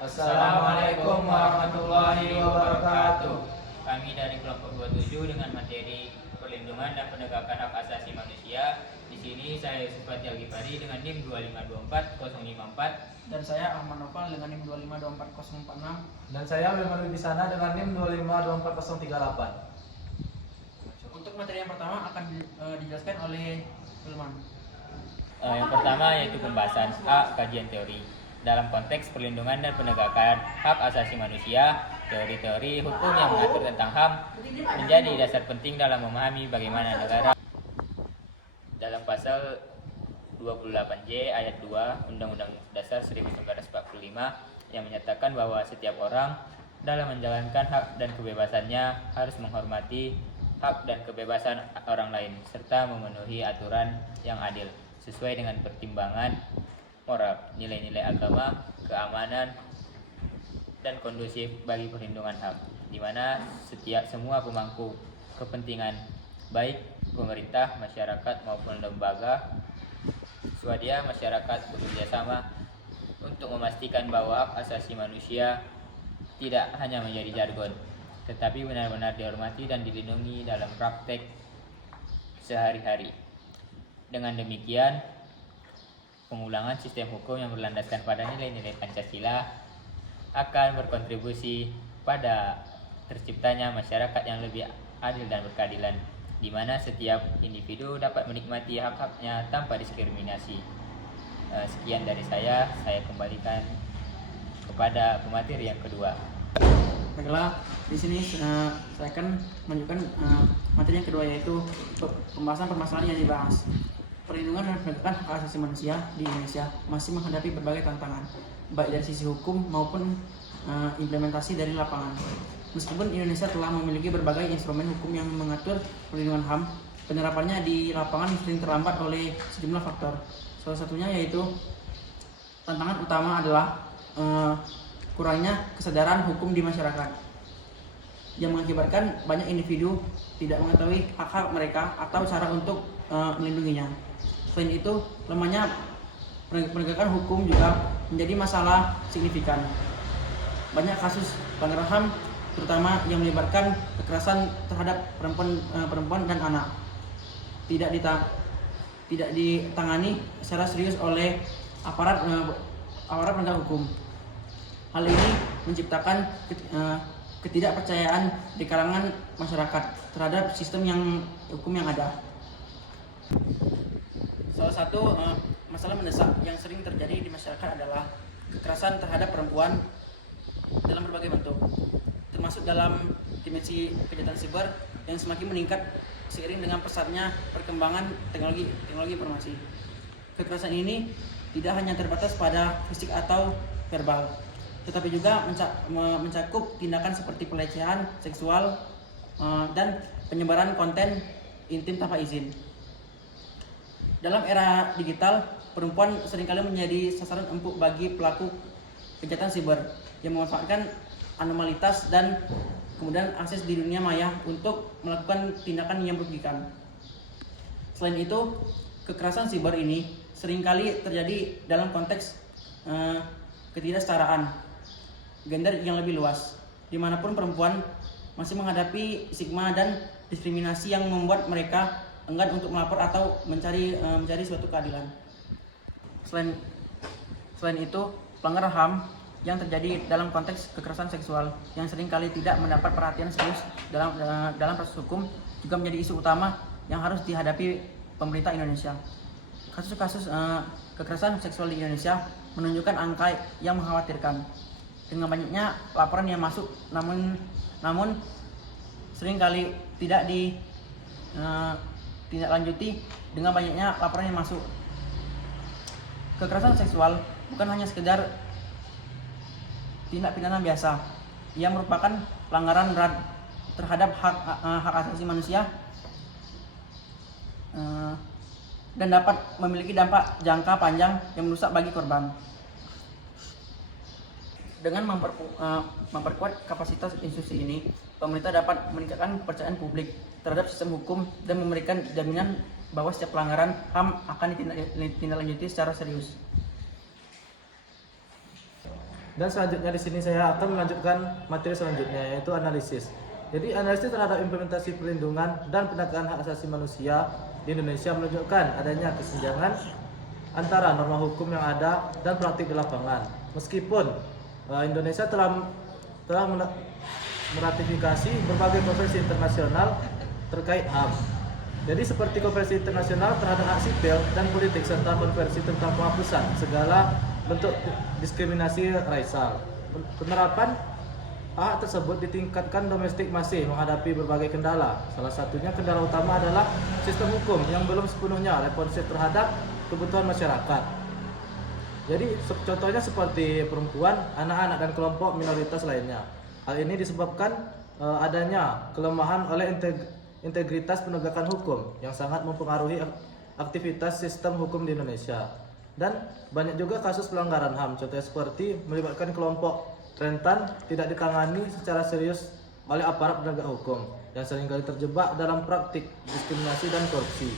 Assalamualaikum warahmatullahi wabarakatuh. Kami dari kelompok 27 dengan materi perlindungan dan penegakan hak asasi manusia. Di sini saya Yusuf Fathia Al-Ghifari dengan NIM 2524054. Dan saya Ahmad Noval dengan NIM 2524046. Dan saya Wilman Wibisana dengan NIM 2524038. Untuk materi yang pertama akan dijelaskan oleh Wilman. Yang pertama yaitu pembahasan hak kajian teori. Dalam konteks perlindungan dan penegakan hak asasi manusia, teori-teori hukum yang mengatur tentang HAM menjadi dasar penting dalam memahami bagaimana negara. Dalam pasal 28J ayat 2 Undang-Undang Dasar 1945 yang menyatakan bahwa setiap orang dalam menjalankan hak dan kebebasannya harus menghormati hak dan kebebasan orang lain serta memenuhi aturan yang adil sesuai dengan pertimbangan moral, nilai-nilai agama, keamanan, dan kondusif bagi perlindungan HAM, di mana semua pemangku kepentingan baik pemerintah, masyarakat maupun lembaga swadaya masyarakat bekerja sama untuk memastikan bahwa hak asasi manusia tidak hanya menjadi jargon, tetapi benar-benar dihormati dan dilindungi dalam praktek sehari-hari. Dengan demikian, pengulangan sistem hukum yang berlandaskan pada nilai-nilai Pancasila akan berkontribusi pada terciptanya masyarakat yang lebih adil dan berkeadilan, di mana setiap individu dapat menikmati hak-haknya tanpa diskriminasi. Sekian dari saya kembalikan kepada pemateri yang kedua. Baiklah, di sini saya akan menunjukkan materi yang kedua, yaitu pembahasan permasalahan yang dibahas. Perlindungan dan penegakan hak asasi manusia di Indonesia masih menghadapi berbagai tantangan, baik dari sisi hukum maupun implementasi dari lapangan. Meskipun Indonesia telah memiliki berbagai instrumen hukum yang mengatur perlindungan HAM, penerapannya di lapangan sering terlambat oleh sejumlah faktor. Salah satunya yaitu tantangan utama adalah kurangnya kesadaran hukum di masyarakat, yang mengakibatkan banyak individu tidak mengetahui hak-hak mereka atau cara untuk melindunginya. Selain itu, lemahnya penegakan hukum juga menjadi masalah signifikan. Banyak kasus pelanggaran HAM, terutama yang melibatkan kekerasan terhadap perempuan dan anak, tidak ditangani secara serius oleh aparat penegak hukum. Hal ini menciptakan ketidakpercayaan di kalangan masyarakat terhadap sistem hukum yang ada. Salah satu masalah mendesak yang sering terjadi di masyarakat adalah kekerasan terhadap perempuan dalam berbagai bentuk, termasuk dalam dimensi kejahatan siber yang semakin meningkat seiring dengan pesatnya perkembangan teknologi informasi. Kekerasan ini tidak hanya terbatas pada fisik atau verbal, tetapi juga mencakup tindakan seperti pelecehan seksual dan penyebaran konten intim tanpa izin. Dalam era digital, perempuan seringkali menjadi sasaran empuk bagi pelaku kejahatan siber yang memanfaatkan anomalitas dan kemudian akses di dunia maya untuk melakukan tindakan yang merugikan. Selain itu, kekerasan siber ini seringkali terjadi dalam konteks ketidaksetaraan gender yang lebih luas, dimanapun perempuan masih menghadapi stigma dan diskriminasi yang membuat mereka enggan untuk melapor atau mencari suatu keadilan. Selain itu, pelanggaran HAM yang terjadi dalam konteks kekerasan seksual yang seringkali tidak mendapat perhatian serius dalam proses hukum juga menjadi isu utama yang harus dihadapi pemerintah Indonesia. Kasus-kasus kekerasan seksual di Indonesia menunjukkan angka yang mengkhawatirkan. Dengan banyaknya laporan yang masuk, namun seringkali tidak lanjuti dengan banyaknya laporan yang masuk. Kekerasan seksual bukan hanya sekedar tindak pidana biasa, ia merupakan pelanggaran berat terhadap hak asasi manusia dan dapat memiliki dampak jangka panjang yang merusak bagi korban. Dengan memperkuat kapasitas institusi ini, pemerintah dapat meningkatkan kepercayaan publik terhadap sistem hukum dan memberikan jaminan bahwa setiap pelanggaran HAM akan ditindaklanjuti secara serius. Dan selanjutnya di sini saya akan melanjutkan materi selanjutnya, yaitu analisis. Jadi analisis terhadap implementasi perlindungan dan penegakan hak asasi manusia di Indonesia menunjukkan adanya kesenjangan antara norma hukum yang ada dan praktik di lapangan. Meskipun Indonesia telah meratifikasi berbagai konvensi internasional terkait HAM. Jadi seperti konvensi internasional terhadap hak sipil dan politik serta konvensi tentang penghapusan segala bentuk diskriminasi racial. Penerapan hak tersebut ditingkatkan domestik masih menghadapi berbagai kendala. Salah satunya kendala utama adalah sistem hukum yang belum sepenuhnya responsif terhadap kebutuhan masyarakat. Jadi contohnya seperti perempuan, anak-anak dan kelompok minoritas lainnya. Hal ini disebabkan adanya kelemahan oleh integritas penegakan hukum yang sangat mempengaruhi aktivitas sistem hukum di Indonesia. Dan banyak juga kasus pelanggaran HAM, contohnya seperti melibatkan kelompok rentan tidak ditangani secara serius oleh aparat penegak hukum yang seringkali terjebak dalam praktik diskriminasi dan korupsi.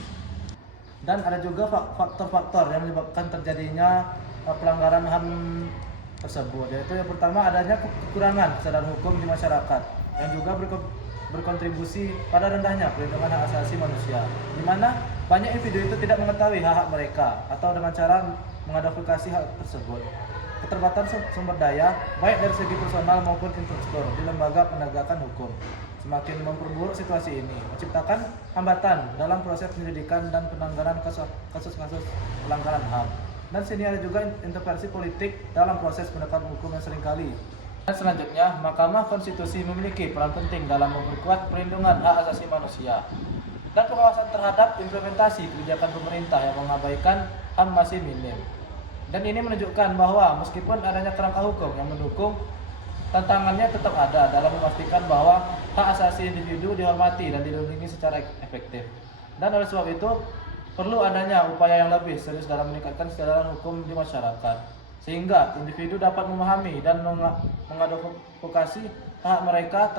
Dan ada juga faktor-faktor yang menyebabkan terjadinya pelanggaran HAM tersebut, yaitu yang pertama adanya kekurangan kesadaran hukum di masyarakat yang juga berkontribusi pada rendahnya perlindungan hak asasi manusia, di mana banyak individu itu tidak mengetahui hak-hak mereka atau dengan cara mengadvokasi hak tersebut. Keterbatasan sumber daya baik dari segi personal maupun infrastruktur di lembaga penegakan hukum semakin memperburuk situasi ini, menciptakan hambatan dalam proses penyelidikan dan penanganan kasus-kasus pelanggaran HAM. Dan sini ada juga intervensi politik dalam proses penegakan hukum yang seringkali. Dan selanjutnya, Mahkamah Konstitusi memiliki peran penting dalam memperkuat perlindungan hak asasi manusia dan pengawasan terhadap implementasi kebijakan pemerintah yang mengabaikan HAM masih minim. Dan ini menunjukkan bahwa meskipun adanya kerangka hukum yang mendukung, tantangannya tetap ada dalam memastikan bahwa hak asasi individu dihormati dan dilindungi secara efektif. Dan oleh sebab itu, perlu adanya upaya yang lebih serius dalam meningkatkan kesadaran hukum di masyarakat, sehingga individu dapat memahami dan mengadvokasi hak mereka.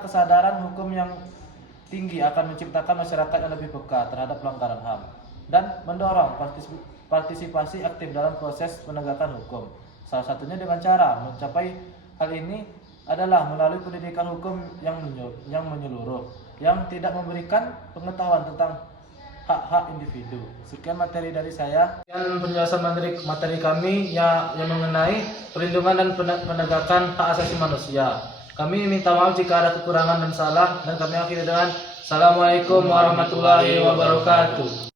Kesadaran hukum yang tinggi akan menciptakan masyarakat yang lebih peka terhadap pelanggaran HAM dan mendorong partisipasi aktif dalam proses penegakan hukum. Salah satunya dengan cara mencapai hal ini adalah melalui pendidikan hukum yang menyeluruh, yang tidak memberikan pengetahuan tentang hak-hak individu. Sekian materi dari saya. Sekian penjelasan materi kami yang mengenai perlindungan dan penegakan hak asasi manusia. Kami minta maaf jika ada kekurangan dan salah, dan kami akhiri dengan Assalamualaikum warahmatullahi wabarakatuh.